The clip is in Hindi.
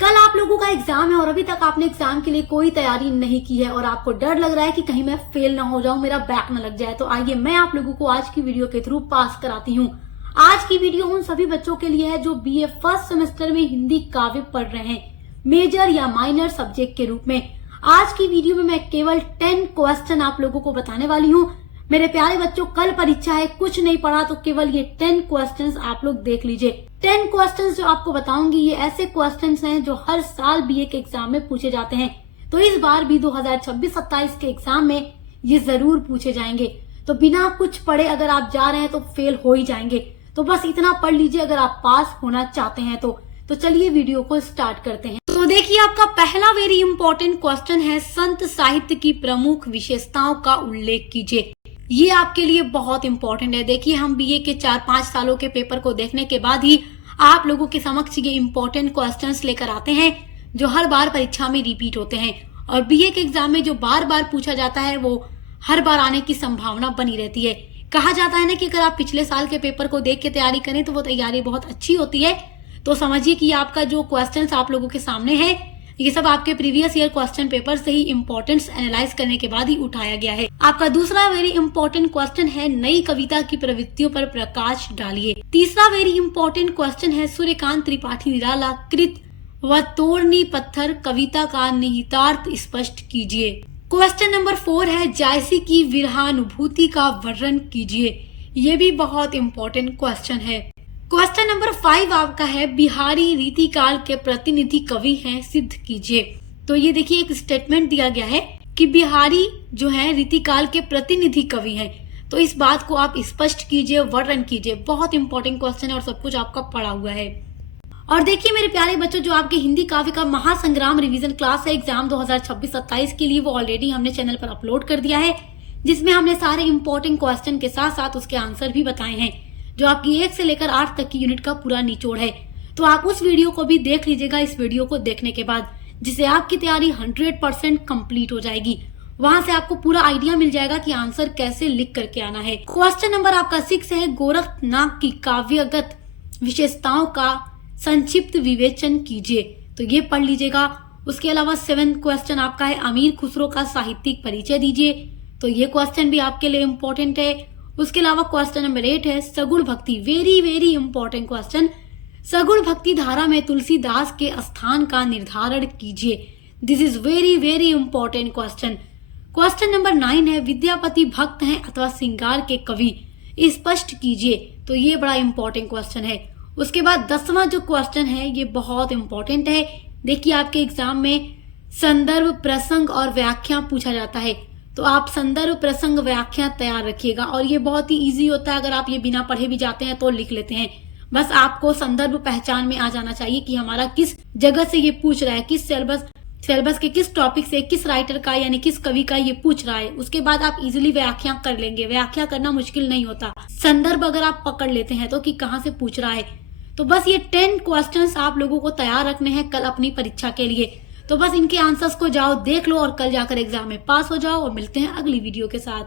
कल आप लोगों का एग्जाम है और अभी तक आपने एग्जाम के लिए कोई तैयारी नहीं की है और आपको डर लग रहा है कि कहीं मैं फेल ना हो जाऊं, मेरा बैक ना लग जाए, तो आइए मैं आप लोगों को आज की वीडियो के थ्रू पास कराती हूं। आज की वीडियो उन सभी बच्चों के लिए है जो बीए फर्स्ट सेमेस्टर में हिंदी काव्य पढ़ रहे हैं, मेजर या माइनर सब्जेक्ट के रूप में। आज की वीडियो में मैं केवल 10 क्वेश्चन आप लोगों को बताने वाली हूँ। मेरे प्यारे बच्चों, कल परीक्षा है, कुछ नहीं पढ़ा तो केवल ये 10 क्वेश्चंस आप लोग देख लीजिए। 10 क्वेश्चंस जो आपको बताऊंगी ये ऐसे क्वेश्चंस हैं जो हर साल बीए के एग्जाम में पूछे जाते हैं, तो इस बार भी 2026-27 के एग्जाम में ये जरूर पूछे जाएंगे। तो बिना कुछ पढ़े अगर आप जा रहे हैं तो फेल हो ही जाएंगे, तो बस इतना पढ़ लीजिए अगर आप पास होना चाहते हैं तो चलिए वीडियो को स्टार्ट करते हैं। तो देखिए, आपका पहला वेरी इंपॉर्टेंट क्वेश्चन है, संत साहित्य की प्रमुख विशेषताओं का उल्लेख कीजिए। ये आपके लिए बहुत इंपॉर्टेंट है। देखिए, हम बीए के 4-5 सालों के पेपर को देखने के बाद ही आप लोगों के समक्ष ये इंपॉर्टेंट क्वेश्चंस लेकर आते हैं जो हर बार परीक्षा में रिपीट होते हैं, और बीए के एग्जाम में जो बार बार पूछा जाता है वो हर बार आने की संभावना बनी रहती है। कहा जाता है ना कि अगर आप पिछले साल के पेपर को देख के तैयारी करें तो वो तैयारी बहुत अच्छी होती है। तो समझिए कि आपका जो क्वेश्चंस आप लोगों के सामने है ये सब आपके प्रीवियस ईयर क्वेश्चन पेपर से ही इंपॉर्टेंस एनालाइज करने के बाद ही उठाया गया है। आपका दूसरा वेरी इंपॉर्टेंट क्वेश्चन है, नई कविता की प्रवृत्तियों पर प्रकाश डालिए। तीसरा वेरी इंपॉर्टेंट क्वेश्चन है, सूर्यकांत त्रिपाठी निराला कृत व तोड़नी पत्थर कविता का निहितार्थ स्पष्ट कीजिए। क्वेश्चन नंबर 4 है, जायसी की विरहानुभूति का वर्णन कीजिए। ये भी बहुत इंपॉर्टेंट क्वेश्चन है। क्वेश्चन नंबर 5 आपका है, बिहारी रीतिकाल के प्रतिनिधि कवि हैं, सिद्ध कीजिए। तो ये देखिए, एक स्टेटमेंट दिया गया है कि बिहारी जो है रीतिकाल के प्रतिनिधि कवि हैं, तो इस बात को आप स्पष्ट कीजिए, वर्णन कीजिए। बहुत इंपॉर्टेंट क्वेश्चन है और सब कुछ आपका पढ़ा हुआ है। और देखिए मेरे प्यारे बच्चों, जो आपके हिंदी काव्य का महासंग्राम रिवीजन क्लास है एग्जाम 2026-27 के लिए, वो ऑलरेडी हमने चैनल पर अपलोड कर दिया है, जिसमें हमने सारे इंपॉर्टेंट क्वेश्चन के साथ साथ उसके आंसर भी बताए हैं, जो आपकी 1 से लेकर 8 तक की यूनिट का पूरा निचोड़ है। तो आप उस वीडियो को भी देख लीजिएगा इस वीडियो को देखने के बाद, जिससे आपकी तैयारी 100% कंप्लीट हो जाएगी। वहां से आपको पूरा आइडिया मिल जाएगा कि आंसर कैसे लिख करके आना है। क्वेश्चन नंबर आपका 6 है, गोरखनाथ की काव्यगत विशेषताओं का संक्षिप्त विवेचन कीजिए। तो ये पढ़ लीजिएगा। उसके अलावा 7 क्वेश्चन आपका है, अमीर खुसरो का साहित्यिक परिचय दीजिए। तो ये क्वेश्चन भी आपके लिए इम्पोर्टेंट है। उसके अलावा क्वेश्चन नंबर 8 है, सगुण भक्ति, वेरी वेरी इंपॉर्टेंट क्वेश्चन, सगुण भक्ति धारा में तुलसीदास के स्थान का निर्धारण कीजिए। This is very very important question. Question number 9 है, विद्यापति भक्त हैं अथवा श्रृंगार के कवि, स्पष्ट कीजिए। तो ये बड़ा इंपॉर्टेंट क्वेश्चन है। उसके बाद 10वां जो क्वेश्चन है ये बहुत इंपॉर्टेंट है। देखिए, आपके एग्जाम में संदर्भ, प्रसंग और व्याख्या पूछा जाता है, तो आप संदर्भ, प्रसंग, व्याख्या तैयार रखिएगा। और ये बहुत ही इजी होता है, अगर आप ये बिना पढ़े भी जाते हैं तो लिख लेते हैं। बस आपको संदर्भ पहचान में आ जाना चाहिए कि हमारा किस जगह से ये पूछ रहा है, किस सिलेबस के किस टॉपिक से, किस राइटर का यानी किस कवि का ये पूछ रहा है। उसके बाद आप इजीली व्याख्या कर लेंगे। व्याख्या करना मुश्किल नहीं होता, संदर्भ अगर आप पकड़ लेते हैं तो कि कहाँ से पूछ रहा है। तो बस ये 10 क्वेश्चंस आप लोगों को तैयार रखने हैं कल अपनी परीक्षा के लिए। तो बस इनके आंसर्स को जाओ देख लो और कल जाकर एग्जाम में पास हो जाओ, और मिलते हैं अगली वीडियो के साथ।